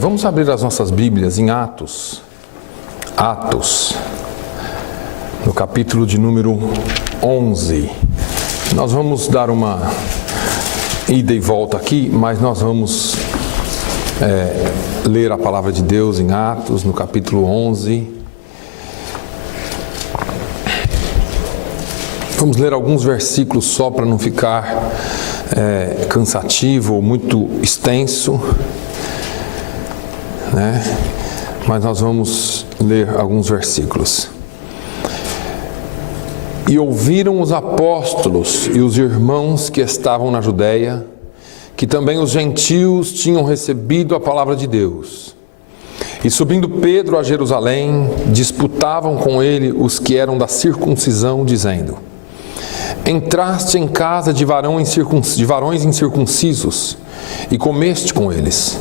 Vamos abrir as nossas Bíblias em Atos, no capítulo de número 11. Nós vamos dar uma ida e volta aqui, mas nós vamos ler a palavra de Deus em Atos, no capítulo 11. Vamos ler alguns versículos só para não ficar cansativo ou muito extenso, né? Mas nós vamos ler alguns versículos. E ouviram os apóstolos e os irmãos que estavam na Judéia, que também os gentios tinham recebido a palavra de Deus. E subindo Pedro a Jerusalém, disputavam com ele os que eram da circuncisão, dizendo: Entraste em casa de varões incircuncisos e comeste com eles.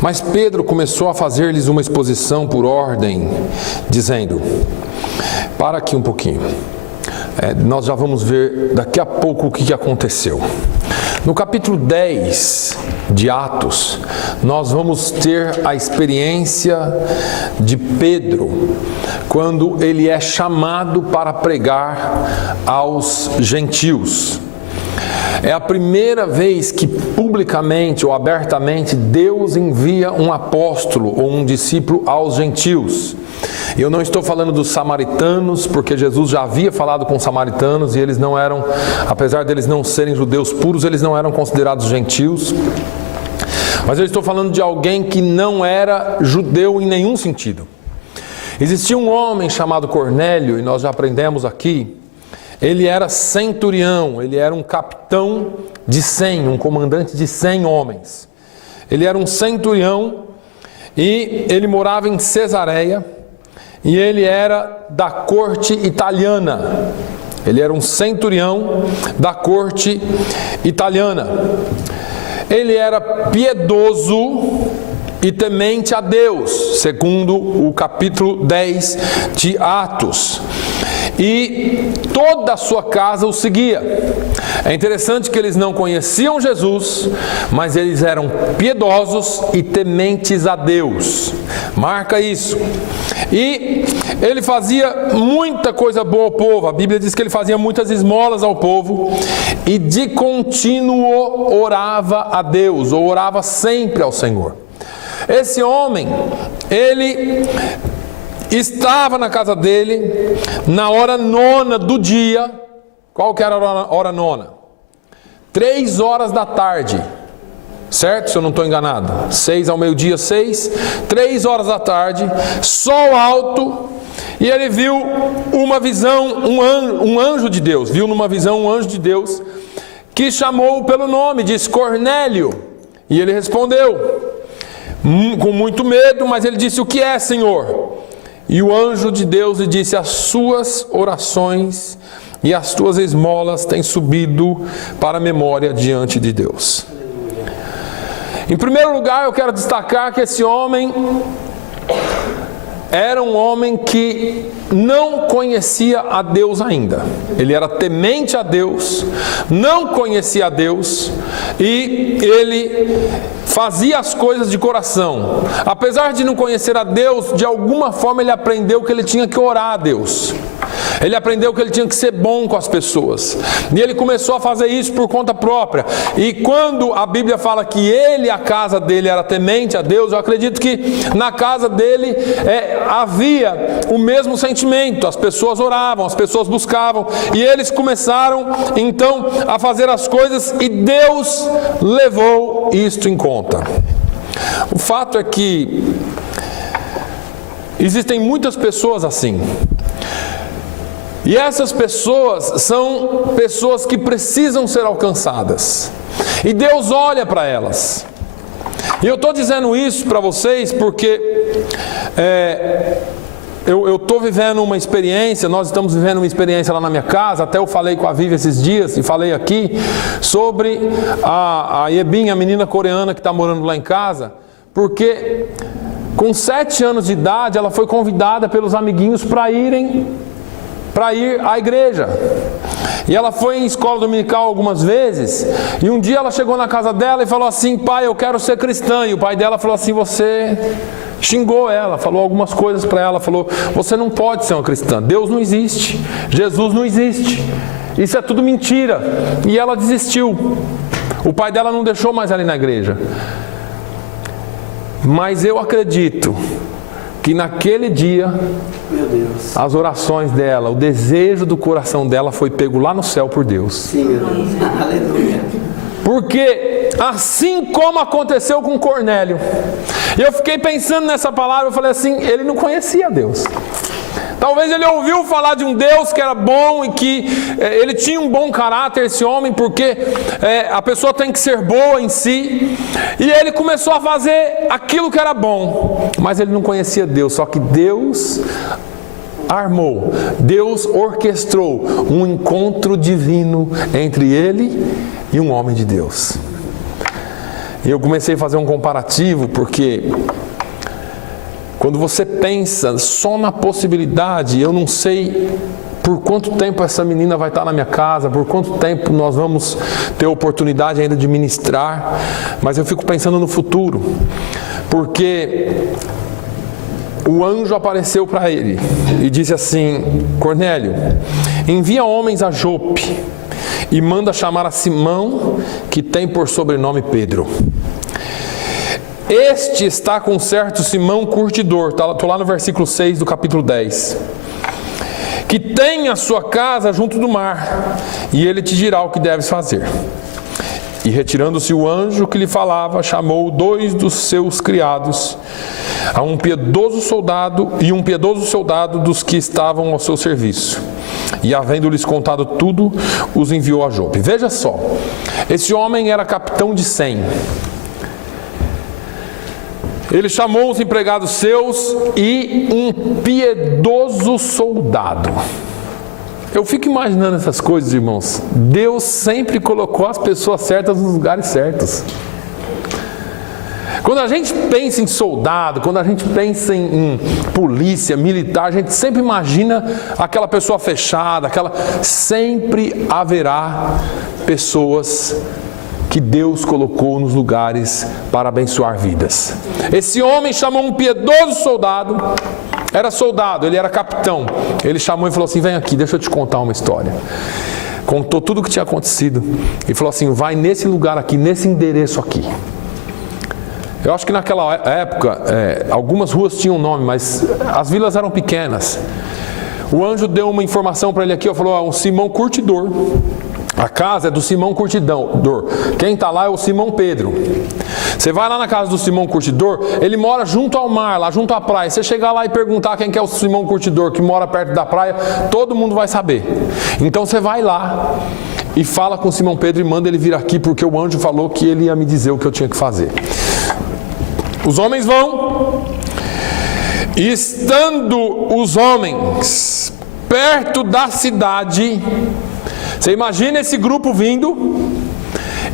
Mas Pedro começou a fazer-lhes uma exposição por ordem, dizendo: Para aqui um pouquinho. Nós já vamos ver daqui a pouco o que aconteceu. No capítulo 10 de Atos, nós vamos ter a experiência de Pedro, quando ele é chamado para pregar aos gentios. É a primeira vez que publicamente ou abertamente Deus envia um apóstolo ou um discípulo aos gentios. Eu não estou falando dos samaritanos, porque Jesus já havia falado com os samaritanos e eles não eram, apesar deles não serem judeus puros, eles não eram considerados gentios. Mas eu estou falando de alguém que não era judeu em nenhum sentido. Existia um homem chamado Cornélio, e nós já aprendemos aqui. Ele era centurião, ele era um capitão de 100, um comandante de 100 homens. Ele era um centurião e ele morava em Cesareia e ele era da corte italiana. Ele era um centurião da corte italiana. Ele era piedoso e temente a Deus, segundo o capítulo 10 de Atos. E toda a sua casa o seguia. É interessante que eles não conheciam Jesus, mas eles eram piedosos e tementes a Deus. Marca isso. E ele fazia muita coisa boa ao povo. A Bíblia diz que ele fazia muitas esmolas ao povo e de contínuo orava a Deus, ou orava sempre ao Senhor. Esse homem, ele estava na casa dele na hora nona do dia. Qual que era a hora nona? 3 horas da tarde, certo? Se eu não estou enganado, 6 ao meio-dia, 6, 3 horas da tarde, sol alto, e ele viu uma visão, um anjo de Deus, viu numa visão um anjo de Deus, que chamou-o pelo nome, disse: Cornélio, e ele respondeu, com muito medo, mas ele disse: O que é, Senhor? E o anjo de Deus lhe disse: As suas orações e as tuas esmolas têm subido para a memória diante de Deus. Em primeiro lugar, eu quero destacar que esse homem era um homem que não conhecia a Deus ainda. Ele era temente a Deus, não conhecia a Deus e ele fazia as coisas de coração. Apesar de não conhecer a Deus, de alguma forma ele aprendeu que ele tinha que orar a Deus. Ele aprendeu que ele tinha que ser bom com as pessoas. E ele começou a fazer isso por conta própria. E quando a Bíblia fala que ele, a casa dele, era temente a Deus, eu acredito que na casa dele havia o mesmo sentimento. As pessoas oravam, as pessoas buscavam. E eles começaram então a fazer as coisas e Deus levou isto em conta. O fato é que existem muitas pessoas assim. E essas pessoas são pessoas que precisam ser alcançadas. E Deus olha para elas. E eu estou dizendo isso para vocês porque eu estou vivendo uma experiência, nós estamos vivendo uma experiência lá na minha casa. Até eu falei com a Vivi esses dias e falei aqui sobre a Yebin, a menina coreana que está morando lá em casa, porque com 7 anos de idade ela foi convidada pelos amiguinhos para ir à igreja. E ela foi em escola dominical algumas vezes, e um dia ela chegou na casa dela e falou assim: pai, eu quero ser cristã. E o pai dela falou assim: você xingou ela, falou algumas coisas para ela, falou: você não pode ser uma cristã, Deus não existe, Jesus não existe, isso é tudo mentira. E ela desistiu. O pai dela não deixou mais ela ir na igreja. Mas eu acredito que naquele dia, meu Deus, as orações dela, o desejo do coração dela foi pego lá no céu por Deus. Sim, meu Deus. Aleluia. Porque assim como aconteceu com Cornélio, eu fiquei pensando nessa palavra, eu falei assim, ele não conhecia Deus. Talvez ele ouviu falar de um Deus que era bom e que ele tinha um bom caráter, esse homem, porque a pessoa tem que ser boa em si. E ele começou a fazer aquilo que era bom, mas ele não conhecia Deus. Só que Deus armou, Deus orquestrou um encontro divino entre ele e um homem de Deus. E eu comecei a fazer um comparativo, porque quando você pensa só na possibilidade, eu não sei por quanto tempo essa menina vai estar na minha casa, por quanto tempo nós vamos ter oportunidade ainda de ministrar, mas eu fico pensando no futuro, porque o anjo apareceu para ele e disse assim: Cornélio, envia homens a Jope e manda chamar a Simão, que tem por sobrenome Pedro. Este está com certo Simão curtidor, estou lá no versículo 6 do capítulo 10, que tem a sua casa junto do mar, e ele te dirá o que deves fazer. E retirando-se o anjo que lhe falava, chamou 2 dos seus criados, um piedoso soldado dos que estavam ao seu serviço. E havendo-lhes contado tudo, os enviou a Jope. Veja só, esse homem era capitão de 100. Ele chamou os empregados seus e um piedoso soldado. Eu fico imaginando essas coisas, irmãos. Deus sempre colocou as pessoas certas nos lugares certos. Quando a gente pensa em soldado, quando a gente pensa em polícia, militar, a gente sempre imagina aquela pessoa fechada, sempre haverá pessoas que Deus colocou nos lugares para abençoar vidas. Esse homem chamou um piedoso soldado, era soldado, ele era capitão. Ele chamou e falou assim: vem aqui, deixa eu te contar uma história. Contou tudo o que tinha acontecido e falou assim: vai nesse lugar aqui, nesse endereço aqui. Eu acho que naquela época, algumas ruas tinham nome, mas as vilas eram pequenas. O anjo deu uma informação para ele aqui, falou: um Simão curtidor. A casa é do Simão Curtidor. Quem está lá é o Simão Pedro. Você vai lá na casa do Simão Curtidor, ele mora junto ao mar, lá junto à praia. Você chegar lá e perguntar quem que é o Simão Curtidor, que mora perto da praia, todo mundo vai saber. Então você vai lá e fala com o Simão Pedro e manda ele vir aqui, porque o anjo falou que ele ia me dizer o que eu tinha que fazer. Os homens vão, e estando os homens perto da cidade, você imagina esse grupo vindo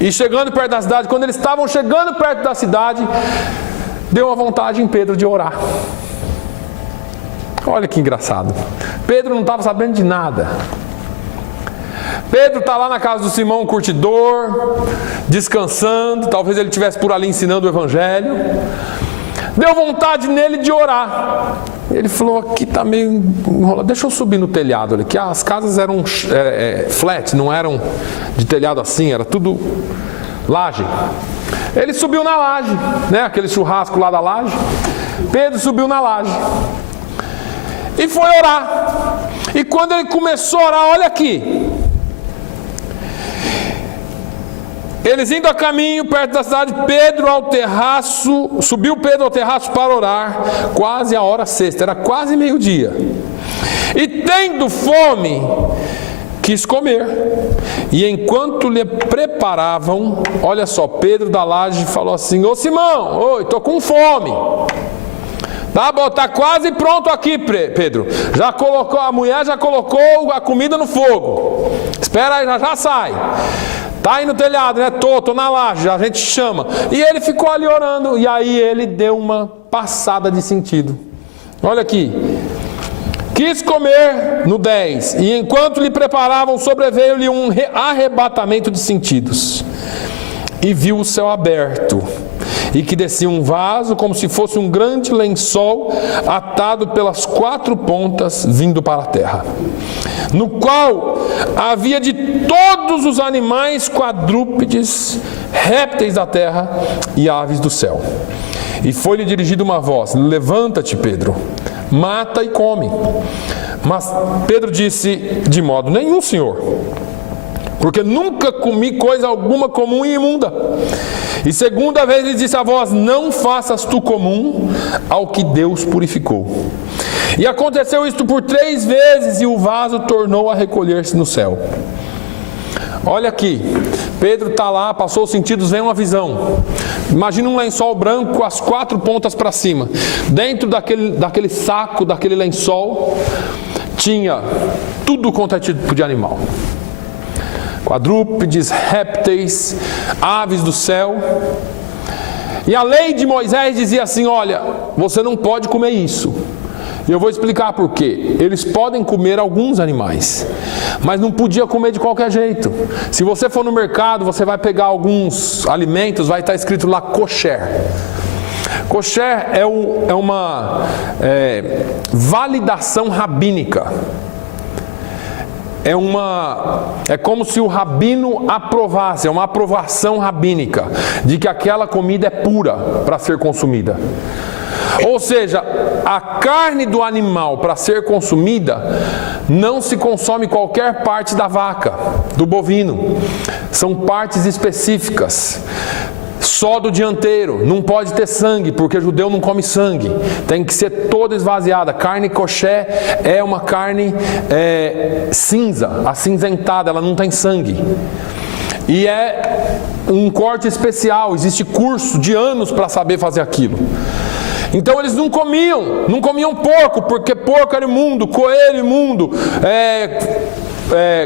e chegando perto da cidade. Quando eles estavam chegando perto da cidade, deu uma vontade em Pedro de orar. Olha que engraçado. Pedro não estava sabendo de nada. Pedro está lá na casa do Simão Curtidor, descansando. Talvez ele estivesse por ali ensinando o evangelho. Deu vontade nele de orar. Ele falou: aqui está meio enrolado, deixa eu subir no telhado ali, que as casas eram flat, não eram de telhado assim, era tudo laje. Ele subiu na laje, né? Aquele churrasco lá da laje. Pedro subiu na laje e foi orar. E quando ele começou a orar, olha aqui, eles indo a caminho perto da cidade, subiu Pedro ao terraço para orar, quase a hora sexta, era quase meio-dia. E tendo fome, quis comer. E enquanto lhe preparavam, olha só, Pedro da laje falou assim: ô Simão, oi, estou com fome. Tá quase pronto aqui, Pedro. Já colocou, a mulher já colocou a comida no fogo. Espera aí, já sai. Tá aí no telhado, né? Tô na laje, a gente chama. E ele ficou ali orando, e aí ele deu uma passada de sentido. Olha aqui. quis comer, no 10, e enquanto lhe preparavam, sobreveio-lhe um arrebatamento de sentidos, e viu o céu aberto, e que descia um vaso como se fosse um grande lençol atado pelas 4 pontas vindo para a terra, no qual havia de todos os animais, quadrúpedes, répteis da terra e aves do céu. E foi-lhe dirigida uma voz: levanta-te, Pedro, mata e come. Mas Pedro disse: de modo nenhum, Senhor, porque nunca comi coisa alguma comum e imunda. E segunda vez lhe disse a voz: não faças tu comum ao que Deus purificou. E aconteceu isto por 3 vezes, e o vaso tornou a recolher-se no céu. Olha aqui, Pedro está lá, passou os sentidos, vem uma visão. Imagina um lençol branco com as 4 pontas para cima. Dentro daquele saco, daquele lençol, tinha tudo quanto é tipo de animal: quadrúpedes, répteis, aves do céu. E a lei de Moisés dizia assim: olha, você não pode comer isso. E eu vou explicar por quê. Eles podem comer alguns animais, mas não podia comer de qualquer jeito. Se você for no mercado, você vai pegar alguns alimentos, vai estar escrito lá kosher. Kosher é uma validação rabínica. É como se o rabino aprovasse, é uma aprovação rabínica de que aquela comida é pura para ser consumida. Ou seja, a carne do animal para ser consumida, não se consome qualquer parte da vaca, do bovino. São partes específicas. Só do dianteiro, não pode ter sangue, porque judeu não come sangue, tem que ser toda esvaziada. Carne kosher é uma carne cinza, acinzentada, ela não tem sangue. E é um corte especial, existe curso de anos para saber fazer aquilo. Então eles não comiam porco, porque porco era imundo, coelho imundo,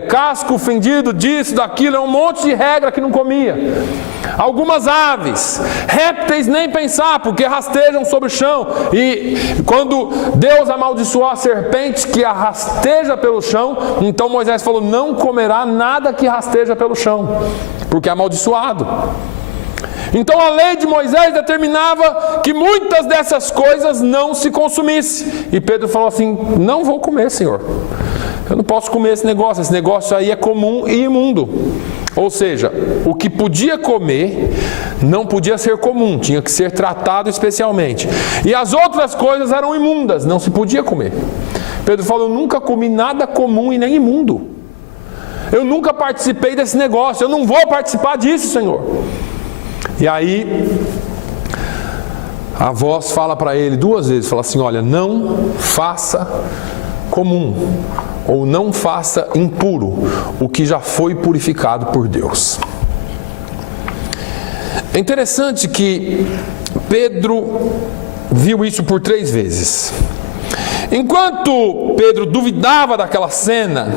casco fendido, disso, daquilo, é um monte de regra que não comia. Algumas aves, répteis nem pensar, porque rastejam sobre o chão. E quando Deus amaldiçoou a serpente que a rasteja pelo chão, então Moisés falou: não comerá nada que rasteja pelo chão, porque é amaldiçoado. Então a lei de Moisés determinava que muitas dessas coisas não se consumissem. E Pedro falou assim: não vou comer, Senhor. Eu não posso comer esse negócio aí é comum e imundo. Ou seja, o que podia comer não podia ser comum, tinha que ser tratado especialmente. E as outras coisas eram imundas, não se podia comer. Pedro falou: eu nunca comi nada comum e nem imundo. Eu nunca participei desse negócio, eu não vou participar disso, Senhor. E aí, a voz fala para ele 2 vezes, fala assim: olha, não faça comum, ou não faça impuro o que já foi purificado por Deus. É interessante que Pedro viu isso por 3 vezes. Enquanto Pedro duvidava daquela cena,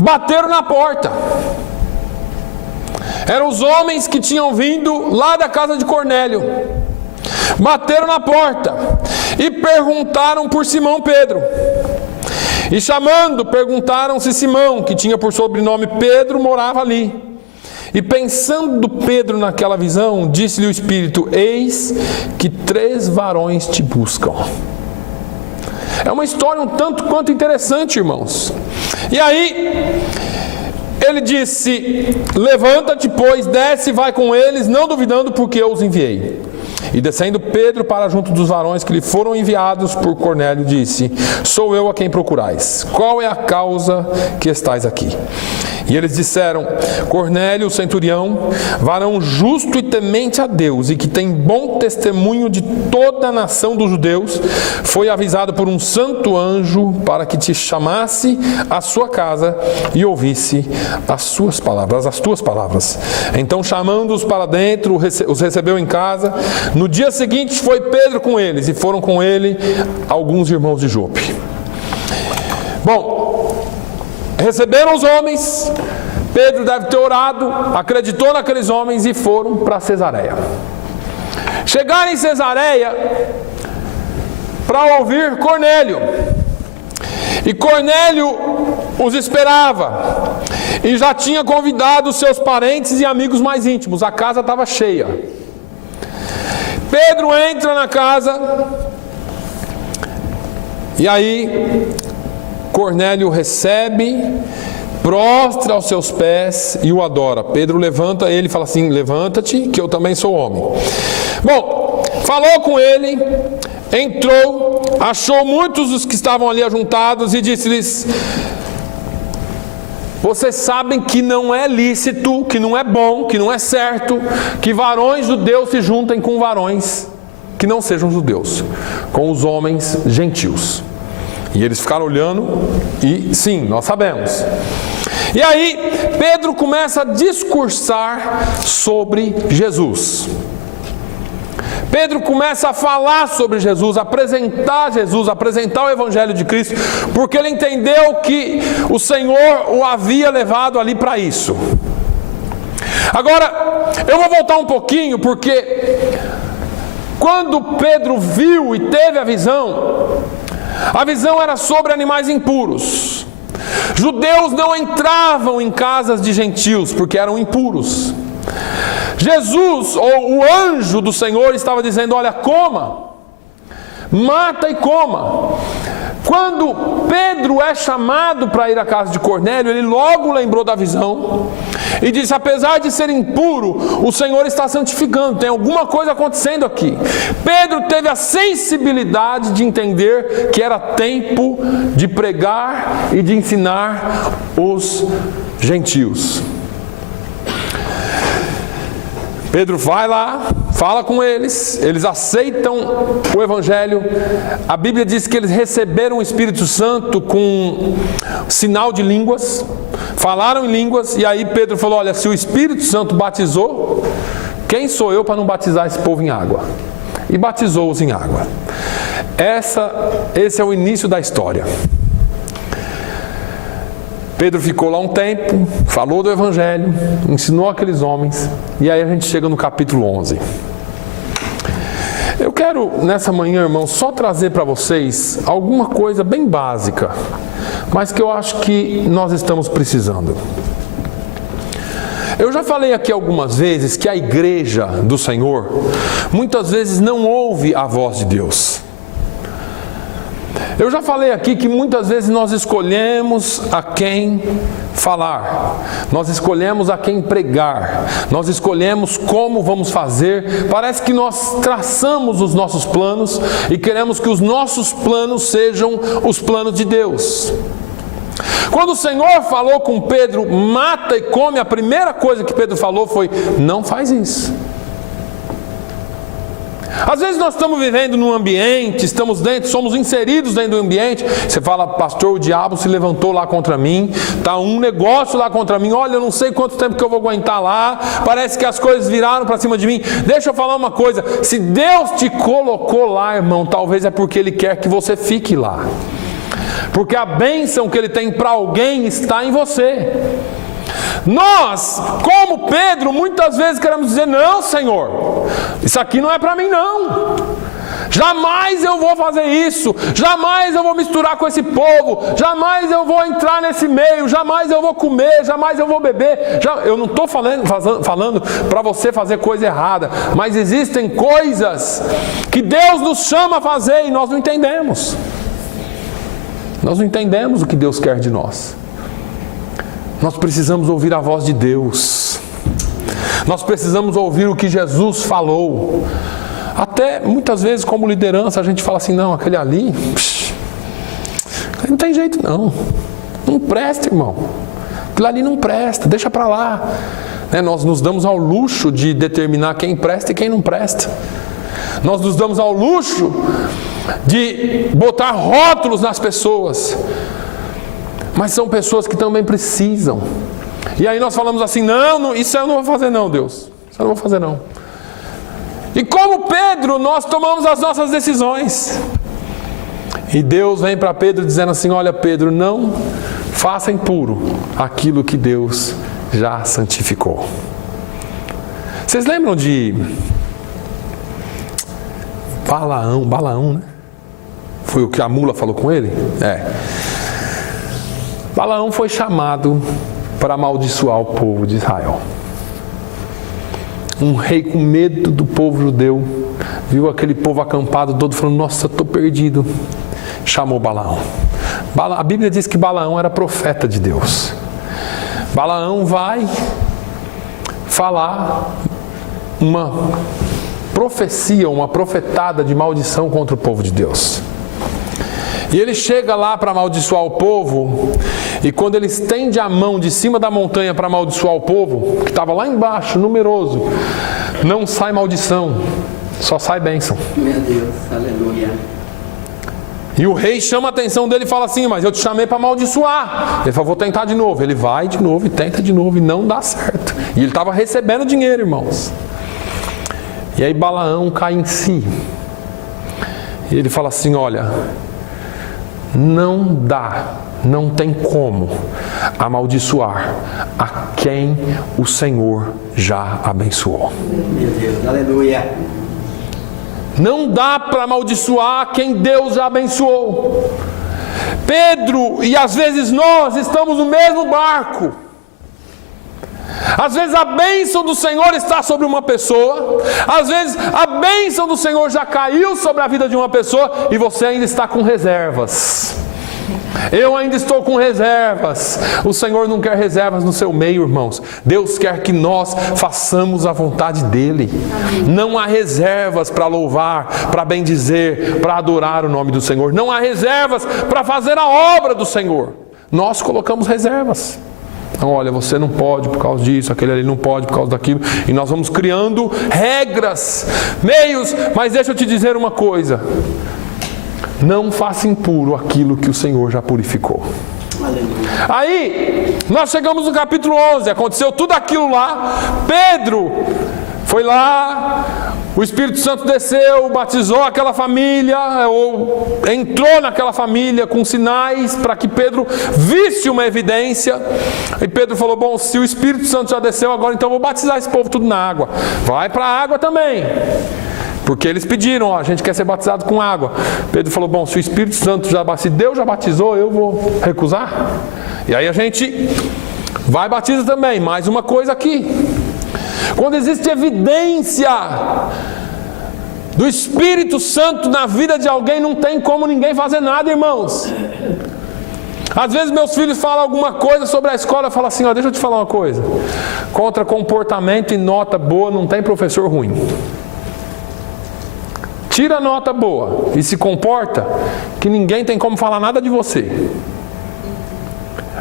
bateram na porta. Eram os homens que tinham vindo lá da casa de Cornélio. Bateram na porta e perguntaram por Simão Pedro. E chamando, perguntaram se Simão, que tinha por sobrenome Pedro, morava ali. E pensando Pedro naquela visão, disse-lhe o Espírito: eis que 3 varões te buscam. É uma história um tanto quanto interessante, irmãos. E aí ele disse: levanta-te, pois, desce e vai com eles, não duvidando, porque eu os enviei. E descendo Pedro para junto dos varões que lhe foram enviados por Cornélio, disse: sou eu a quem procurais. Qual é a causa que estais aqui? E eles disseram: Cornélio, o centurião, varão justo e temente a Deus, e que tem bom testemunho de toda a nação dos judeus, foi avisado por um santo anjo para que te chamasse à sua casa e ouvisse as tuas palavras. Então, chamando-os para dentro, os recebeu em casa. No dia seguinte foi Pedro com eles, e foram com ele alguns irmãos de Jope. Bom, receberam os homens, Pedro deve ter orado, acreditou naqueles homens e foram para Cesareia. Chegaram em Cesareia para ouvir Cornélio. E Cornélio os esperava, e já tinha convidado os seus parentes e amigos mais íntimos. A casa estava cheia. Pedro entra na casa, e aí Cornélio recebe, prostra aos seus pés e o adora. Pedro levanta ele e fala assim: levanta-te, que eu também sou homem. Bom, falou com ele, entrou, achou muitos dos que estavam ali ajuntados e disse-lhes: vocês sabem que não é lícito, que não é bom, que não é certo que varões judeus se juntem com varões que não sejam judeus, com os homens gentios. E eles ficaram olhando e sim, nós sabemos. E aí Pedro começa a discursar sobre Jesus. Pedro começa a falar sobre Jesus, apresentar o Evangelho de Cristo, porque ele entendeu que o Senhor o havia levado ali para isso. Agora, eu vou voltar um pouquinho, porque quando Pedro viu e teve a visão era sobre animais impuros. Judeus não entravam em casas de gentios, porque eram impuros. Jesus, ou o anjo do Senhor, estava dizendo: olha, coma, mata e coma. Quando Pedro é chamado para ir à casa de Cornélio, ele logo lembrou da visão e disse: apesar de ser impuro, o Senhor está santificando, tem alguma coisa acontecendo aqui. Pedro teve a sensibilidade de entender que era tempo de pregar e de ensinar os gentios. Pedro vai lá, fala com eles, eles aceitam o Evangelho. A Bíblia diz que eles receberam o Espírito Santo com sinal de línguas, falaram em línguas, e aí Pedro falou: olha, se o Espírito Santo batizou, quem sou eu para não batizar esse povo em água? E batizou-os em água. Esse é o início da história. Pedro ficou lá um tempo, falou do Evangelho, ensinou aqueles homens, e aí a gente chega no capítulo 11. Eu quero, nessa manhã, irmãos, só trazer para vocês alguma coisa bem básica, mas que eu acho que nós estamos precisando. Eu já falei aqui algumas vezes que a igreja do Senhor, muitas vezes não ouve a voz de Deus. Eu já falei aqui que muitas vezes nós escolhemos a quem falar, nós escolhemos a quem pregar, nós escolhemos como vamos fazer. Parece que nós traçamos os nossos planos e queremos que os nossos planos sejam os planos de Deus. Quando o Senhor falou com Pedro: mata e come, a primeira coisa que Pedro falou foi: não faz isso. Às vezes nós estamos vivendo num ambiente, somos inseridos dentro do ambiente. Você fala: pastor, o diabo se levantou lá contra mim, está um negócio lá contra mim, olha, eu não sei quanto tempo que eu vou aguentar lá, parece que as coisas viraram para cima de mim. Deixa eu falar uma coisa: se Deus te colocou lá, irmão, talvez é porque Ele quer que você fique lá, porque a bênção que Ele tem para alguém está em você. Nós, como Pedro, muitas vezes queremos dizer: não, Senhor, isso aqui não é para mim não, jamais eu vou fazer isso, jamais eu vou misturar com esse povo, jamais eu vou entrar nesse meio, jamais eu vou comer, jamais eu vou beber. Eu não estou falando para você fazer coisa errada, mas existem coisas que Deus nos chama a fazer e nós não entendemos. Nós não entendemos o que Deus quer de nós. Nós precisamos ouvir a voz de Deus. Nós precisamos ouvir o que Jesus falou. Até muitas vezes, como liderança, a gente fala assim: não, aquele ali, não tem jeito não. Não presta, irmão. Aquilo ali não presta, deixa para lá. Nós nos damos ao luxo de determinar quem presta e quem não presta. Nós nos damos ao luxo de botar rótulos nas pessoas. Mas são pessoas que também precisam. E aí nós falamos assim: não, isso eu não vou fazer não, Deus. Isso eu não vou fazer não. E como Pedro, nós tomamos as nossas decisões. E Deus vem para Pedro dizendo assim: olha, Pedro, não faça impuro aquilo que Deus já santificou. Vocês lembram de Balaão, né? Foi o que a mula falou com ele? Balaão foi chamado para amaldiçoar o povo de Israel. Um rei com medo do povo judeu, viu aquele povo acampado todo falando, nossa, estou perdido. Chamou Balaão. A Bíblia diz que Balaão era profeta de Deus. Balaão vai falar uma profecia, uma profetada de maldição contra o povo de Deus. E ele chega lá para amaldiçoar o povo, e quando ele estende a mão de cima da montanha para amaldiçoar o povo, que estava lá embaixo, numeroso, não sai maldição, só sai bênção. Meu Deus, aleluia. E o rei chama a atenção dele e fala assim, mas eu te chamei para amaldiçoar. Ele fala, vou tentar de novo. Ele vai de novo e tenta de novo e não dá certo. E ele estava recebendo dinheiro, irmãos. E aí Balaão cai em si. E ele fala assim, olha, não dá, não tem como amaldiçoar a quem o Senhor já abençoou. Meu Deus, aleluia. Não dá para amaldiçoar quem Deus já abençoou. Pedro e às vezes nós estamos no mesmo barco. Às vezes a bênção do Senhor está sobre uma pessoa, às vezes a bênção do Senhor já caiu sobre a vida de uma pessoa e você ainda está com reservas. Eu ainda estou com reservas. O Senhor não quer reservas no seu meio, irmãos. Deus quer que nós façamos a vontade dEle. Não há reservas para louvar, para bendizer, para adorar o nome do Senhor. Não há reservas para fazer a obra do Senhor. Nós colocamos reservas. Então, olha, você não pode por causa disso, aquele ali não pode por causa daquilo. E nós vamos criando regras, meios. Mas deixa eu te dizer uma coisa. Não faça impuro aquilo que o Senhor já purificou. Aleluia. Aí, nós chegamos no capítulo 11, aconteceu tudo aquilo lá. Pedro foi lá, o Espírito Santo desceu, batizou aquela família, ou entrou naquela família com sinais para que Pedro visse uma evidência. E Pedro falou, bom, se o Espírito Santo já desceu agora, então eu vou batizar esse povo tudo na água. Vai para a água também. Porque eles pediram, ó, a gente quer ser batizado com água. Pedro falou, bom, se o Espírito Santo se Deus já batizou, eu vou recusar? E aí a gente vai e batiza também. Mais uma coisa aqui. Quando existe evidência do Espírito Santo na vida de alguém, não tem como ninguém fazer nada, irmãos. Às vezes meus filhos falam alguma coisa sobre a escola, eu falo assim, ó, deixa eu te falar uma coisa. Contra comportamento e nota boa, não tem professor ruim. Tira a nota boa e se comporta que ninguém tem como falar nada de você.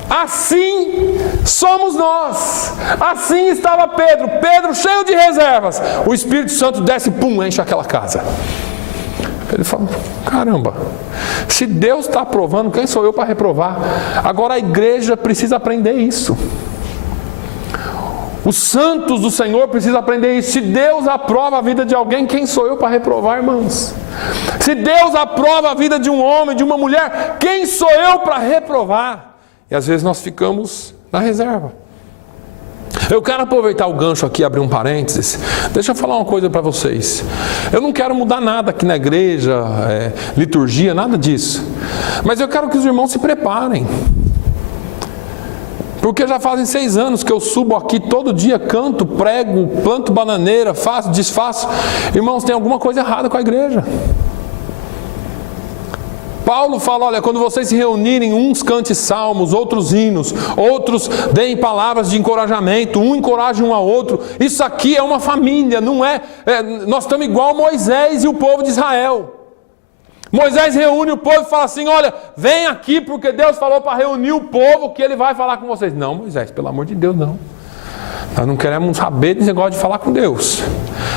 Assim somos nós. Assim estava Pedro. Pedro cheio de reservas. O Espírito Santo desce e pum, enche aquela casa. Ele fala, caramba, se Deus está aprovando, quem sou eu para reprovar? Agora a igreja precisa aprender isso. Os santos do Senhor precisam aprender isso. Se Deus aprova a vida de alguém, quem sou eu para reprovar, irmãos? Se Deus aprova a vida de um homem, de uma mulher, quem sou eu para reprovar? E às vezes nós ficamos na reserva. Eu quero aproveitar o gancho aqui, abrir um parênteses. Deixa eu falar uma coisa para vocês. Eu não quero mudar nada aqui na igreja, liturgia, nada disso. Mas eu quero que os irmãos se preparem. Porque já fazem 6 anos que eu subo aqui todo dia, canto, prego, planto bananeira, faço, desfaço. Irmãos, tem alguma coisa errada com a igreja. Paulo fala, olha, quando vocês se reunirem, uns cantem salmos, outros hinos, outros deem palavras de encorajamento, um encoraje um ao outro. Isso aqui é uma família, não é nós estamos igual Moisés e o povo de Israel. Moisés reúne o povo e fala assim, olha, vem aqui porque Deus falou para reunir o povo que ele vai falar com vocês. Não, Moisés, pelo amor de Deus, não. Nós não queremos saber desse negócio de falar com Deus.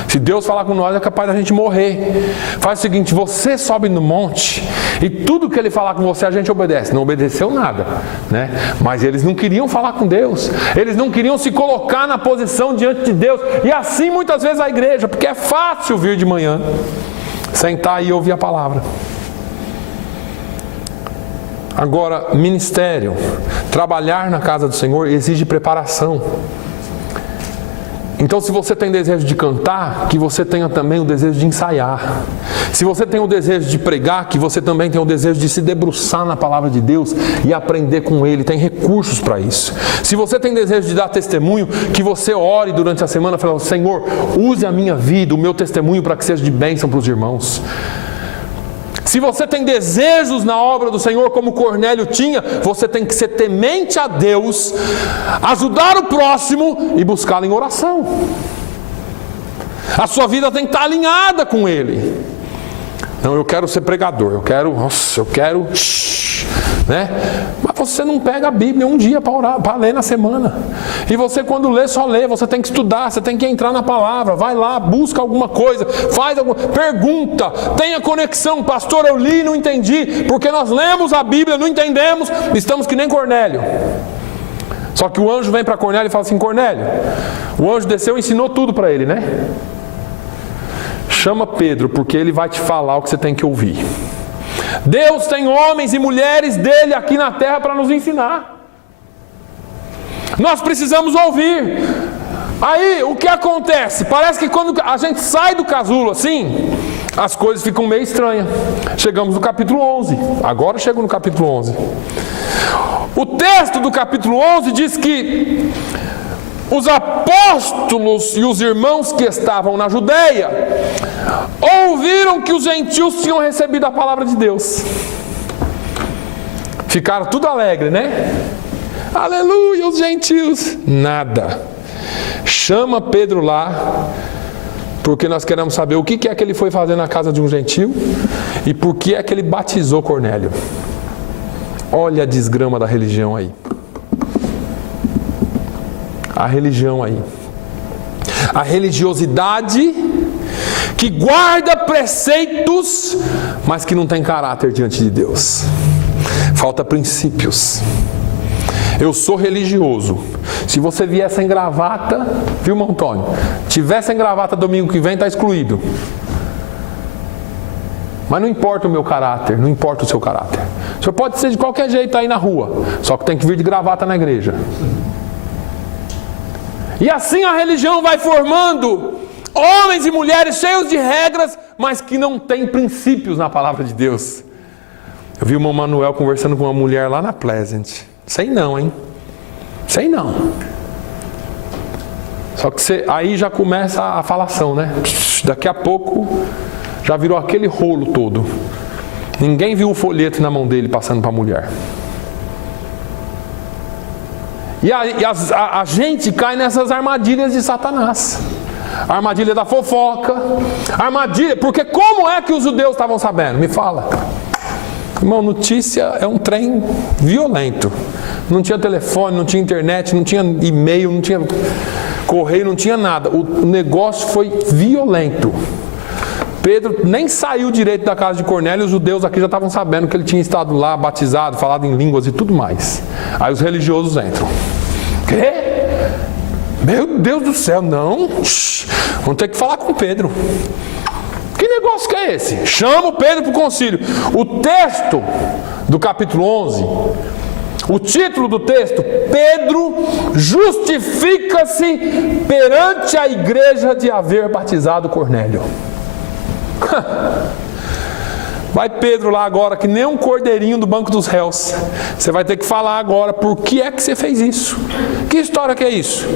Se Deus falar com nós, é capaz da gente morrer. Faz o seguinte, você sobe no monte e tudo que ele falar com você, a gente obedece. Não obedeceu nada, né? Mas eles não queriam falar com Deus. Eles não queriam se colocar na posição diante de Deus. E assim muitas vezes a igreja, porque é fácil vir de manhã, sentar e ouvir a palavra. Agora, ministério, trabalhar na casa do Senhor exige preparação. Então, se você tem desejo de cantar, que você tenha também o desejo de ensaiar. Se você tem o desejo de pregar, que você também tenha o desejo de se debruçar na palavra de Deus e aprender com Ele. Tem recursos para isso. Se você tem desejo de dar testemunho, que você ore durante a semana e fale: Senhor, use a minha vida, o meu testemunho para que seja de bênção para os irmãos. Se você tem desejos na obra do Senhor, como Cornélio tinha, você tem que ser temente a Deus, ajudar o próximo e buscá-lo em oração. A sua vida tem que estar alinhada com Ele. Não, eu quero ser pregador, eu quero, né? Mas você não pega a Bíblia um dia para orar, para ler na semana. E você, quando lê, só lê. Você tem que estudar, você tem que entrar na palavra. Vai lá, busca alguma coisa, pergunta, tenha conexão. Pastor, eu li e não entendi, porque nós lemos a Bíblia, não entendemos, estamos que nem Cornélio. Só que o anjo vem para Cornélio e fala assim: Cornélio, o anjo desceu e ensinou tudo para ele, né? Chama Pedro, porque ele vai te falar o que você tem que ouvir. Deus tem homens e mulheres dele aqui na terra para nos ensinar. Nós precisamos ouvir. Aí, o que acontece? Parece que quando a gente sai do casulo assim, as coisas ficam meio estranhas. Chegamos no capítulo 11. Agora chego no capítulo 11. O texto do capítulo 11 diz que os apóstolos e os irmãos que estavam na Judéia ouviram que os gentios tinham recebido a palavra de Deus. Ficaram tudo alegre, né? Aleluia, os gentios. Nada. Chama Pedro lá, porque nós queremos saber o que é que ele foi fazer na casa de um gentio e por que é que ele batizou Cornélio. Olha a desgrama da religião aí. A religião aí. A religiosidade que guarda preceitos, mas que não tem caráter diante de Deus. Falta princípios. Eu sou religioso. Se você vier sem gravata, viu, irmão Antônio? Tiver sem gravata domingo que vem, está excluído. Mas não importa o meu caráter, não importa o seu caráter. O senhor pode ser de qualquer jeito aí na rua, só que tem que vir de gravata na igreja. E assim a religião vai formando homens e mulheres cheios de regras, mas que não têm princípios na palavra de Deus. Eu vi o irmão Manuel conversando com uma mulher lá na Pleasant. Sei não, hein? Sei não. Só que aí já começa a falação, né? Daqui a pouco já virou aquele rolo todo. Ninguém viu o folheto na mão dele passando para a mulher. E a gente cai nessas armadilhas de Satanás. A armadilha da fofoca. Armadilha, porque como é que os judeus estavam sabendo? Me fala. Irmão, notícia é um trem violento. Não tinha telefone, não tinha internet, não tinha e-mail, não tinha correio, não tinha nada. O negócio foi violento. Pedro nem saiu direito da casa de Cornélio, os judeus aqui já estavam sabendo que ele tinha estado lá, batizado, falado em línguas e tudo mais. Aí os religiosos entram. Quê? Meu Deus do céu, não. Vamos ter que falar com Pedro. Que negócio que é esse? Chama o Pedro para o concílio. O texto do capítulo 11, o título do texto: Pedro justifica-se perante a igreja de haver batizado Cornélio. Vai Pedro lá agora, que nem um cordeirinho do banco dos réus. Você vai ter que falar agora por que é que você fez isso. Que história que é isso?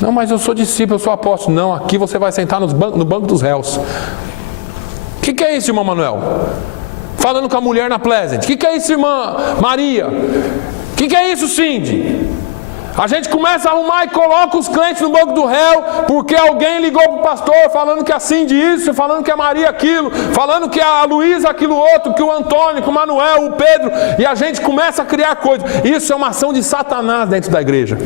Não, mas eu sou discípulo, eu sou apóstolo. Não, aqui você vai sentar no banco dos réus. O que é isso, irmão Manuel? Falando com a mulher na Pleasant. O que é isso, irmã Maria? O que é isso, Cindy? A gente começa a arrumar e coloca os crentes no banco do réu, porque alguém ligou para o pastor falando que a Cindy isso, falando que a Maria aquilo, falando que a Luísa aquilo outro, que o Antônio, que o Manuel, o Pedro, e a gente começa a criar coisas. Isso é uma ação de Satanás dentro da igreja.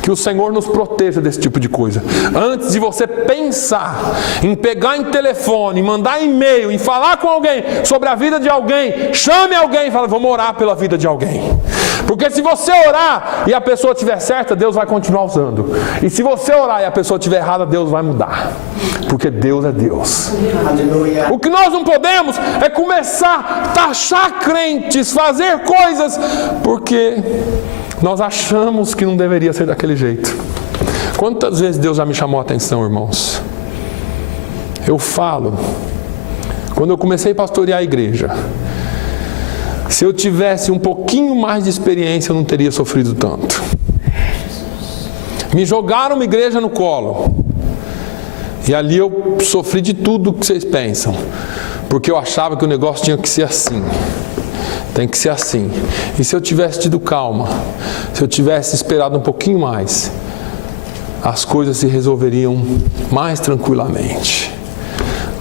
Que o Senhor nos proteja desse tipo de coisa. Antes de você pensar em pegar em telefone, em mandar e-mail, em falar com alguém sobre a vida de alguém, chame alguém e fale: vamos orar pela vida de alguém. Porque se você orar e a pessoa estiver certa, Deus vai continuar usando. E se você orar e a pessoa estiver errada, Deus vai mudar. Porque Deus é Deus. Aleluia. O que nós não podemos é começar a taxar crentes, fazer coisas porque nós achamos que não deveria ser daquele jeito. Quantas vezes Deus já me chamou a atenção, irmãos? Eu falo, quando eu comecei a pastorear a igreja, se eu tivesse um pouquinho mais de experiência, eu não teria sofrido tanto. Me jogaram uma igreja no colo, e ali eu sofri de tudo que vocês pensam, porque eu achava que o negócio tinha que ser assim. Tem que ser assim. E se eu tivesse tido calma, se eu tivesse esperado um pouquinho mais, as coisas se resolveriam mais tranquilamente.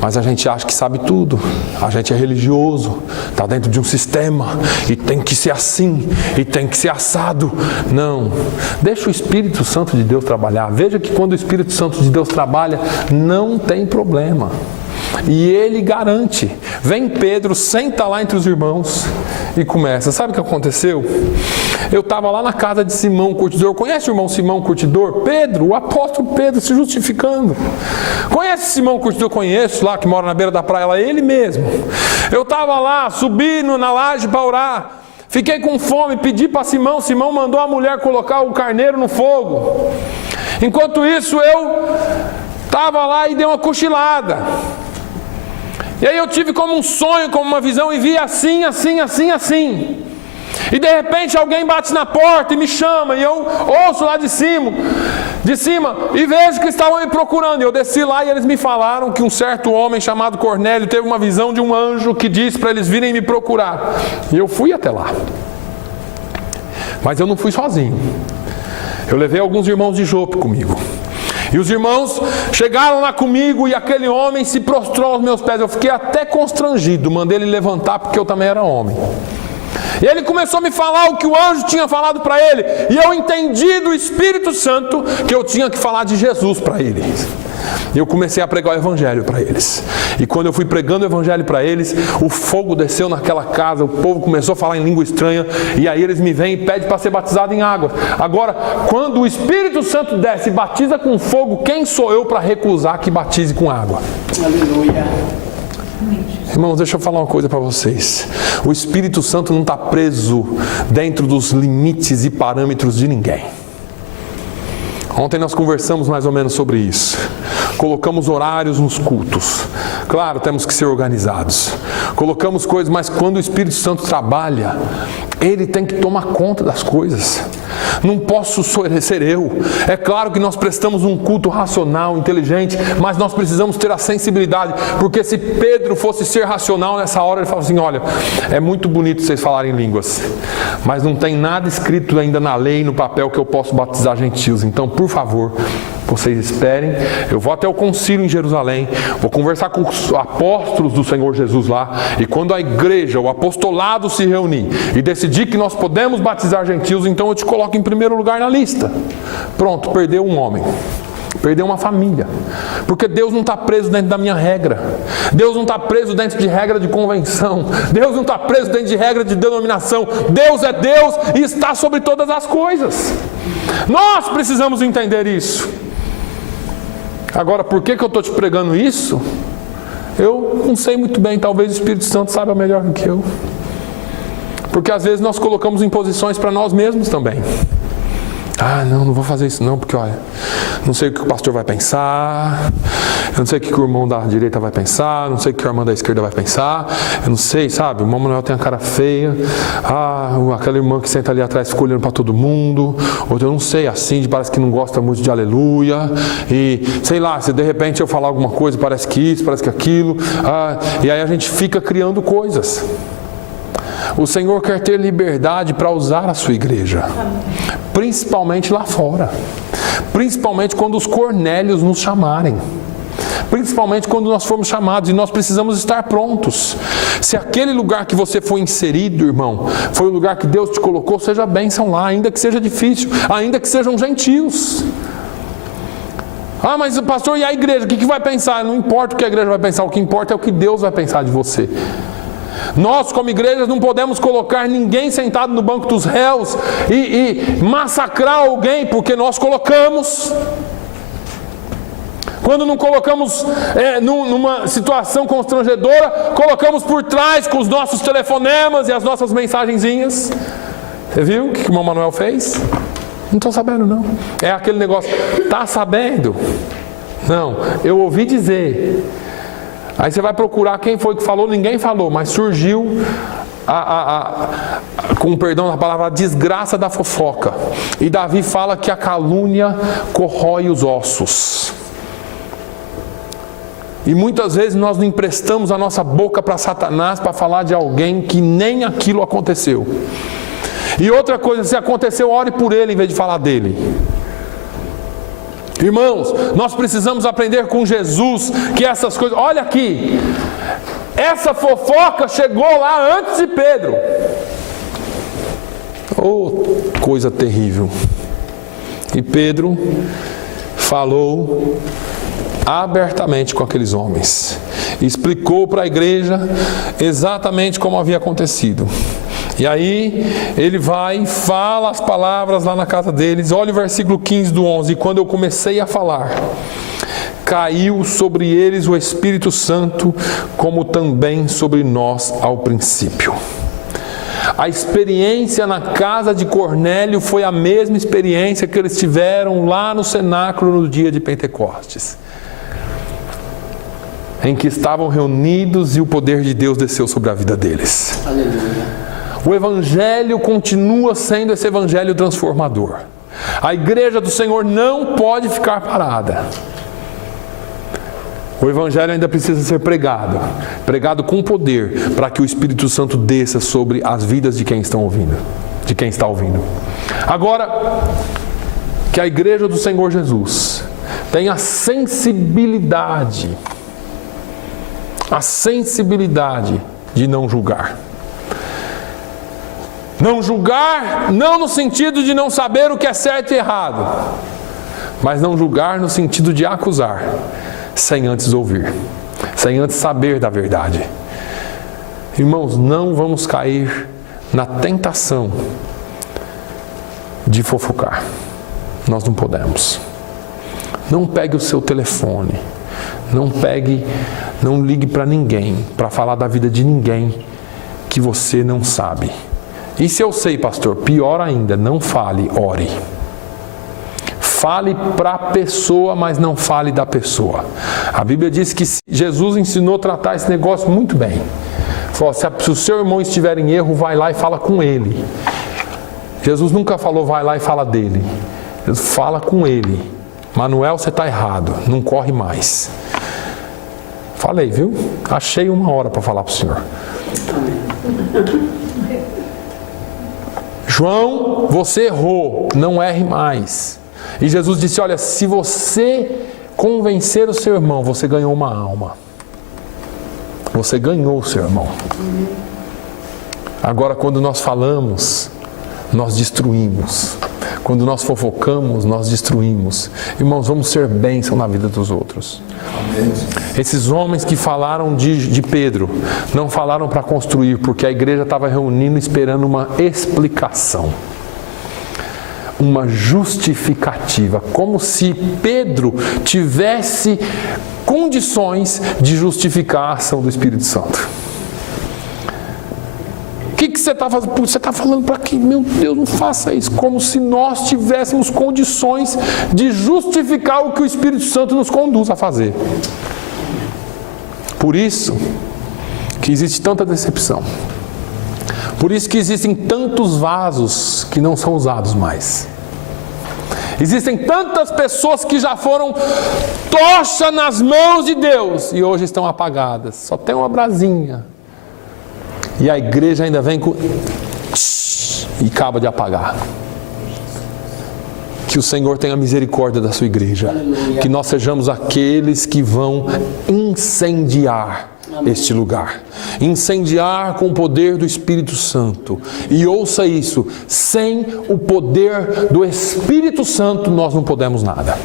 Mas a gente acha que sabe tudo, a gente é religioso, está dentro de um sistema, e tem que ser assim, e tem que ser assado. Não, deixa o Espírito Santo de Deus trabalhar. Veja que quando o Espírito Santo de Deus trabalha, não tem problema. E ele garante. Vem Pedro, senta lá entre os irmãos e começa. Sabe o que aconteceu? Eu estava lá na casa de Simão Curtidor. Conhece o irmão Simão Curtidor? Pedro, o apóstolo Pedro se justificando. Conhece Simão Curtidor? Conheço, lá que mora na beira da praia, lá ele mesmo. Eu estava lá, subi na laje para orar. Fiquei com fome, pedi para Simão. Simão mandou a mulher colocar o carneiro no fogo. Enquanto isso eu estava lá e dei uma cochilada. E aí eu tive como um sonho, como uma visão, e vi assim. E de repente alguém bate na porta e me chama, e eu ouço lá de cima, e vejo que estavam me procurando. E eu desci lá e eles me falaram que um certo homem chamado Cornélio teve uma visão de um anjo que disse para eles virem me procurar. E eu fui até lá. Mas eu não fui sozinho. Eu levei alguns irmãos de Jope comigo. E os irmãos chegaram lá comigo e aquele homem se prostrou aos meus pés. Eu fiquei até constrangido, mandei ele levantar porque eu também era homem. E ele começou a me falar o que o anjo tinha falado para ele. E eu entendi do Espírito Santo que eu tinha que falar de Jesus para eles. E eu comecei a pregar o Evangelho para eles. E quando eu fui pregando o Evangelho para eles, o fogo desceu naquela casa, o povo começou a falar em língua estranha, e aí eles me vêm e pedem para ser batizado em água. Agora, quando o Espírito Santo desce e batiza com fogo, quem sou eu para recusar que batize com água? Aleluia. Irmãos, deixa eu falar uma coisa para vocês. O Espírito Santo não está preso dentro dos limites e parâmetros de ninguém. Ontem nós conversamos mais ou menos sobre isso. Colocamos horários nos cultos. Claro, temos que ser organizados. Colocamos coisas, mas quando o Espírito Santo trabalha, ele tem que tomar conta das coisas. Não posso ser eu. É claro que nós prestamos um culto racional, inteligente, mas nós precisamos ter a sensibilidade, porque se Pedro fosse ser racional nessa hora, ele fala assim: olha, é muito bonito vocês falarem línguas, mas não tem nada escrito ainda na lei, no papel, que eu posso batizar gentios. Então, por favor, vocês esperem. Eu vou até o concílio em Jerusalém, vou conversar com os apóstolos do Senhor Jesus lá, e quando a igreja, o apostolado se reunir e decidir que nós podemos batizar gentios, então eu te coloco em primeiro lugar na lista. Pronto, perdeu um homem, perdeu uma família, porque Deus não está preso dentro da minha regra. Deus não está preso dentro de regra de convenção. Deus não está preso dentro de regra de denominação. Deus é Deus e está sobre todas as coisas. Nós precisamos entender isso. Agora, por que eu estou te pregando isso? Eu não sei muito bem, talvez o Espírito Santo saiba melhor do que eu. Porque às vezes nós colocamos imposições para nós mesmos também. Ah, não vou fazer isso não, porque olha, não sei o que o pastor vai pensar, eu não sei o que o irmão da direita vai pensar, não sei o que a irmã da esquerda vai pensar, eu não sei, sabe, o irmão Manuel tem a cara feia, aquela irmã que senta ali atrás fica olhando para todo mundo, ou eu não sei, assim, parece que não gosta muito de aleluia, e sei lá, se de repente eu falar alguma coisa, parece que isso, parece que aquilo, e aí a gente fica criando coisas. O Senhor quer ter liberdade para usar a sua igreja, principalmente lá fora, principalmente quando os Cornélios nos chamarem, principalmente quando nós formos chamados, e nós precisamos estar prontos. Se aquele lugar que você foi inserido, irmão, foi o lugar que Deus te colocou, seja bênção lá, ainda que seja difícil, ainda que sejam gentios. Mas pastor, e a igreja, o que vai pensar? Não importa o que a igreja vai pensar, o que importa é o que Deus vai pensar de você. Nós, como igreja, não podemos colocar ninguém sentado no banco dos réus e massacrar alguém, porque nós colocamos. Quando não colocamos numa situação constrangedora, colocamos por trás com os nossos telefonemas e as nossas mensagenzinhas. Você viu o que o irmão Manuel fez? Não estou sabendo não. É aquele negócio, está sabendo? Não, eu ouvi dizer. Aí você vai procurar quem foi que falou, ninguém falou, mas surgiu, com perdão da palavra, a desgraça da fofoca. E Davi fala que a calúnia corrói os ossos. E muitas vezes nós não emprestamos a nossa boca para Satanás para falar de alguém que nem aquilo aconteceu. E outra coisa, se aconteceu, ore por ele em vez de falar dele. Irmãos, nós precisamos aprender com Jesus que essas coisas... Olha aqui, essa fofoca chegou lá antes de Pedro. Oh, coisa terrível. E Pedro falou abertamente com aqueles homens. Explicou para a igreja exatamente como havia acontecido. E aí, ele vai e fala as palavras lá na casa deles. Olha o versículo 15 do 11. E quando eu comecei a falar, caiu sobre eles o Espírito Santo, como também sobre nós ao princípio. A experiência na casa de Cornélio foi a mesma experiência que eles tiveram lá no cenáculo no dia de Pentecostes, em que estavam reunidos e o poder de Deus desceu sobre a vida deles. Aleluia. O Evangelho continua sendo esse Evangelho transformador. A igreja do Senhor não pode ficar parada. O Evangelho ainda precisa ser pregado, pregado com poder, para que o Espírito Santo desça sobre as vidas de quem está ouvindo. Agora, que a igreja do Senhor Jesus tenha sensibilidade de não julgar. Não julgar, não no sentido de não saber o que é certo e errado, mas não julgar no sentido de acusar, sem antes ouvir, sem antes saber da verdade. Irmãos, não vamos cair na tentação de fofocar. Nós não podemos. Não pegue o seu telefone, não ligue para ninguém, para falar da vida de ninguém que você não sabe. E se eu sei, pastor, pior ainda, não fale, ore. Fale para a pessoa, mas não fale da pessoa. A Bíblia diz que Jesus ensinou a tratar esse negócio muito bem. Falou, se o seu irmão estiver em erro, vai lá e fala com ele. Jesus nunca falou, vai lá e fala dele. Jesus fala com ele. Manuel, você está errado, não corre mais. Falei, viu? Achei uma hora para falar para o senhor. João, você errou, não erre mais. E Jesus disse, olha, se você convencer o seu irmão, você ganhou uma alma. Você ganhou o seu irmão. Agora, quando nós falamos, nós destruímos. Quando nós fofocamos, nós destruímos. Irmãos, vamos ser bênção na vida dos outros. Amém. Esses homens que falaram de Pedro, não falaram para construir, porque a igreja estava reunindo esperando uma explicação. Uma justificativa. Como se Pedro tivesse condições de justificar a ação do Espírito Santo. O que você está fazendo? Você está falando para que, meu Deus, não faça isso. Como se nós tivéssemos condições de justificar o que o Espírito Santo nos conduz a fazer. Por isso que existe tanta decepção. Por isso que existem tantos vasos que não são usados mais. Existem tantas pessoas que já foram tocha nas mãos de Deus e hoje estão apagadas. Só tem uma brasinha. E a igreja ainda vem com... e acaba de apagar. Que o Senhor tenha misericórdia da sua igreja. Aleluia. Que nós sejamos aqueles que vão incendiar este lugar. Incendiar com o poder do Espírito Santo. E ouça isso, sem o poder do Espírito Santo nós não podemos nada.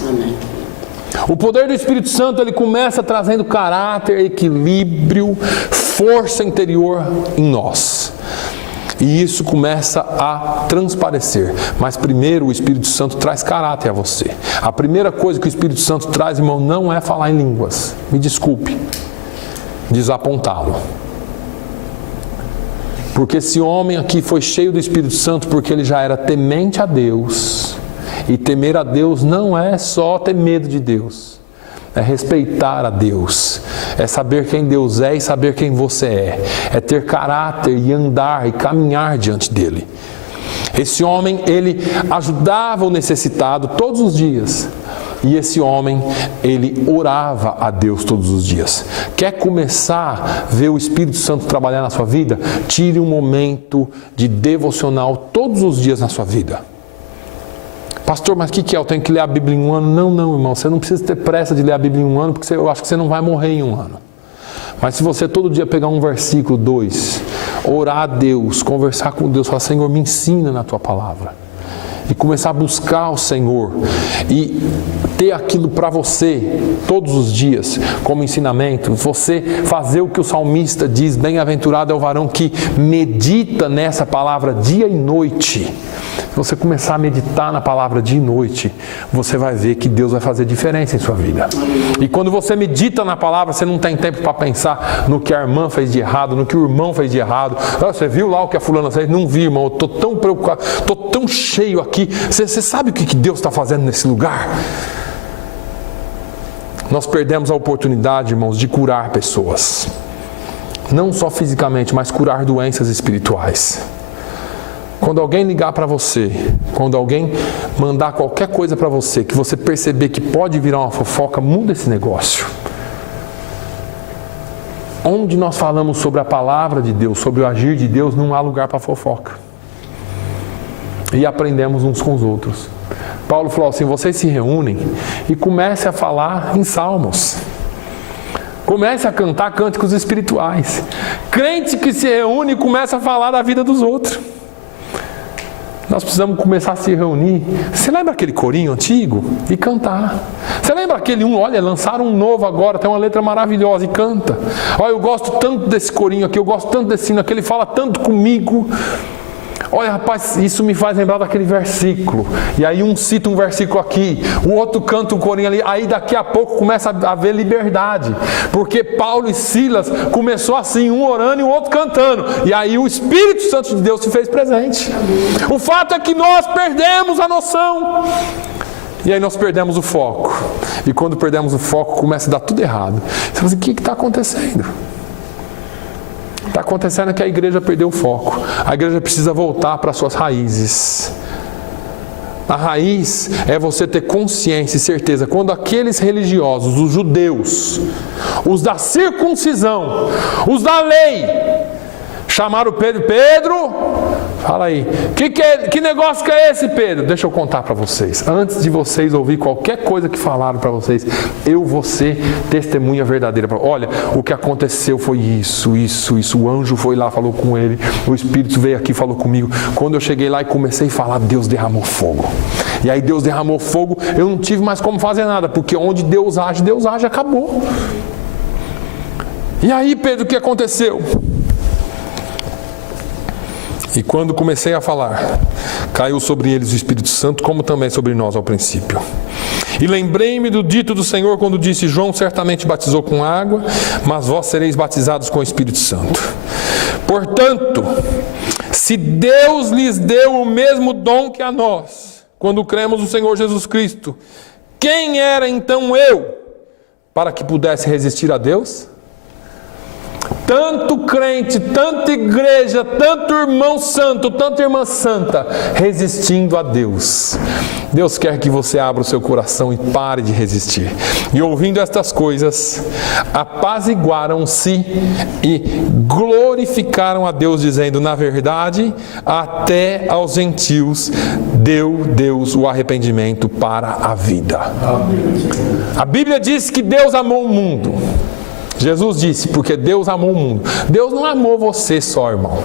Amém. O poder do Espírito Santo, ele começa trazendo caráter, equilíbrio, força interior em nós. E isso começa a transparecer. Mas primeiro o Espírito Santo traz caráter a você. A primeira coisa que o Espírito Santo traz, irmão, não é falar em línguas. Me desculpe desapontá-lo. Porque esse homem aqui foi cheio do Espírito Santo porque ele já era temente a Deus. E temer a Deus não é só ter medo de Deus. É respeitar a Deus. É saber quem Deus é e saber quem você é. É ter caráter e andar e caminhar diante dele. Esse homem, ele ajudava o necessitado todos os dias. E esse homem, ele orava a Deus todos os dias. Quer começar a ver o Espírito Santo trabalhar na sua vida? Tire um momento de devocional todos os dias na sua vida. Pastor, mas o que é? Eu tenho que ler a Bíblia em um ano? Não, irmão. Você não precisa ter pressa de ler a Bíblia em um ano, porque eu acho que você não vai morrer em um ano. Mas se você todo dia pegar um versículo, 2, orar a Deus, conversar com Deus, falar, Senhor, me ensina na Tua palavra. E começar a buscar o Senhor e ter aquilo para você todos os dias como ensinamento, você fazer o que o salmista diz, bem-aventurado é o varão que medita nessa palavra dia e noite. Se você começar a meditar na palavra dia e noite, você vai ver que Deus vai fazer diferença em sua vida. E quando você medita na palavra, você não tem tempo para pensar no que a irmã fez de errado, no que o irmão fez de errado. Você viu lá o que a fulana fez? Não vi, irmão, eu estou tão preocupado, estou tão cheio aqui. Você sabe o que Deus está fazendo nesse lugar? Nós perdemos a oportunidade, irmãos, de curar pessoas. Não só fisicamente, mas curar doenças espirituais. Quando alguém ligar para você, quando alguém mandar qualquer coisa para você, que você perceber que pode virar uma fofoca, muda esse negócio. Onde nós falamos sobre a palavra de Deus, sobre o agir de Deus, não há lugar para fofoca. E aprendemos uns com os outros. Paulo falou assim, vocês se reúnem e comecem a falar em salmos. Comece a cantar cânticos espirituais. Crente que se reúne e começa a falar da vida dos outros. Nós precisamos começar a se reunir. Você lembra aquele corinho antigo? E cantar. Você lembra aquele olha, lançaram um novo agora, tem uma letra maravilhosa e canta. Olha, eu gosto tanto desse corinho aqui, eu gosto tanto desse hino aqui, ele fala tanto comigo. Olha, rapaz, isso me faz lembrar daquele versículo. E aí um cita um versículo aqui, o outro canta um corinho ali. Aí daqui a pouco começa a haver liberdade. Porque Paulo e Silas começou assim, um orando e o outro cantando. E aí o Espírito Santo de Deus se fez presente. O fato é que nós perdemos a noção. E aí nós perdemos o foco. E quando perdemos o foco, começa a dar tudo errado. Você fala assim, o que está acontecendo? Está acontecendo que a igreja perdeu o foco. A igreja precisa voltar para suas raízes. A raiz é você ter consciência e certeza. Quando aqueles religiosos, os judeus, os da circuncisão, os da lei, chamaram Pedro, fala aí, que negócio que é esse, Pedro? Deixa eu contar para vocês. Antes de vocês ouvir qualquer coisa que falaram para vocês, eu vou ser testemunha verdadeira. Olha, o que aconteceu foi isso. O anjo foi lá, falou com ele. O Espírito veio aqui, falou comigo. Quando eu cheguei lá e comecei a falar, Deus derramou fogo. E aí Deus derramou fogo, eu não tive mais como fazer nada, porque onde Deus age, acabou. E aí, Pedro, o que aconteceu? E quando comecei a falar, caiu sobre eles o Espírito Santo, como também sobre nós ao princípio. E lembrei-me do dito do Senhor, quando disse, João certamente batizou com água, mas vós sereis batizados com o Espírito Santo. Portanto, se Deus lhes deu o mesmo dom que a nós, quando cremos no Senhor Jesus Cristo, quem era então eu, para que pudesse resistir a Deus? Tanto crente, tanta igreja, tanto irmão santo, tanta irmã santa, resistindo a Deus. Deus quer que você abra o seu coração e pare de resistir. E ouvindo estas coisas, apaziguaram-se e glorificaram a Deus, dizendo, na verdade, até aos gentios deu Deus o arrependimento para a vida. A Bíblia diz que Deus amou o mundo. Jesus disse, porque Deus amou o mundo. Deus não amou você só, irmão.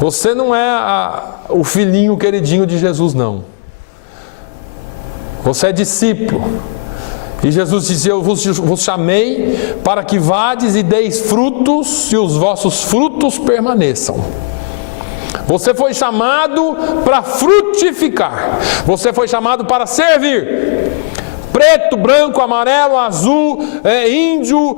Você não é o filhinho queridinho de Jesus, não. Você é discípulo. E Jesus disse, eu vos chamei para que vades e deis frutos e os vossos frutos permaneçam. Você foi chamado para frutificar. Você foi chamado para servir. Preto, branco, amarelo, azul, índio,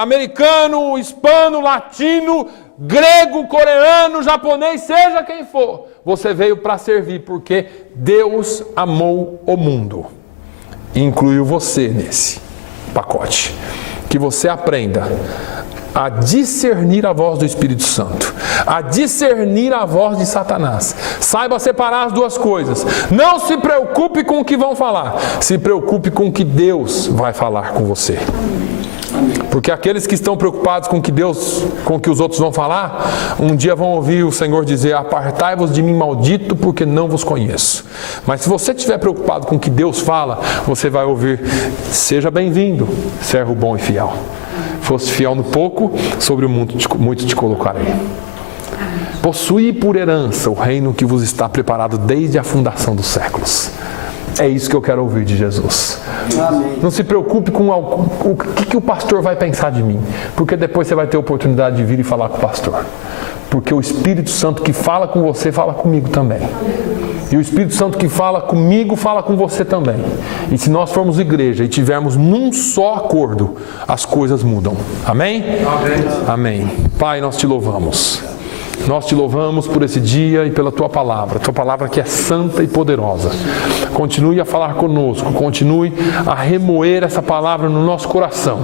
americano, hispano, latino, grego, coreano, japonês, seja quem for, você veio para servir, porque Deus amou o mundo e incluiu você nesse pacote. Que você aprenda a discernir a voz do Espírito Santo, a discernir a voz de Satanás. Saiba separar as duas coisas. Não se preocupe com o que vão falar, se preocupe com o que Deus vai falar com você. Porque aqueles que estão preocupados com o que os outros vão falar, um dia vão ouvir o Senhor dizer: apartai-vos de mim, maldito, porque não vos conheço. Mas se você estiver preocupado com o que Deus fala, você vai ouvir: seja bem-vindo, servo bom e fiel. Fosse fiel no pouco, sobre o muito te colocarei. Possuí por herança o reino que vos está preparado desde a fundação dos séculos. É isso que eu quero ouvir de Jesus. Amém. Não se preocupe com o que o pastor vai pensar de mim, porque depois você vai ter a oportunidade de vir e falar com o pastor. Porque o Espírito Santo que fala com você, fala comigo também. E o Espírito Santo que fala comigo, fala com você também. E se nós formos igreja e tivermos num só acordo, as coisas mudam. Amém? Amém. Amém. Pai, nós te louvamos. Nós te louvamos por esse dia e pela Tua palavra que é santa e poderosa. Continue a falar conosco, continue a remoer essa palavra no nosso coração.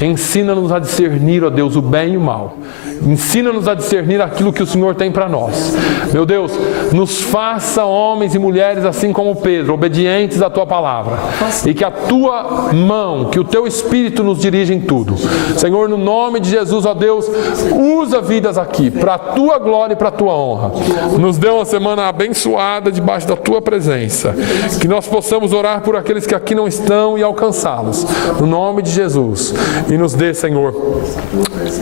Ensina-nos a discernir, ó Deus, o bem e o mal. Ensina-nos a discernir aquilo que o Senhor tem para nós. Meu Deus, nos faça homens e mulheres assim como Pedro, obedientes à Tua palavra. E que a Tua mão, que o Teu Espírito nos dirija em tudo. Senhor, no nome de Jesus, ó Deus, usa vidas aqui para a Tua glória e para a Tua honra. Nos dê uma semana abençoada debaixo da Tua presença. Que nós possamos orar por aqueles que aqui não estão e alcançá-los. No nome de Jesus. E nos dê, Senhor,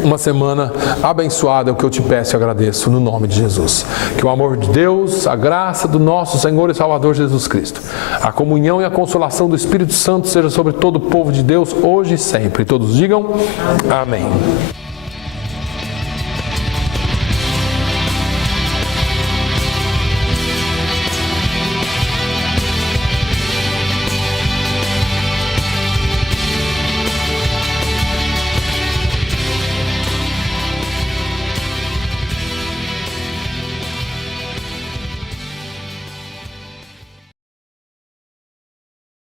uma semana abençoada, é o que eu te peço e agradeço no nome de Jesus. Que o amor de Deus, a graça do nosso Senhor e Salvador Jesus Cristo, a comunhão e a consolação do Espírito Santo seja sobre todo o povo de Deus, hoje e sempre. E todos digam amém.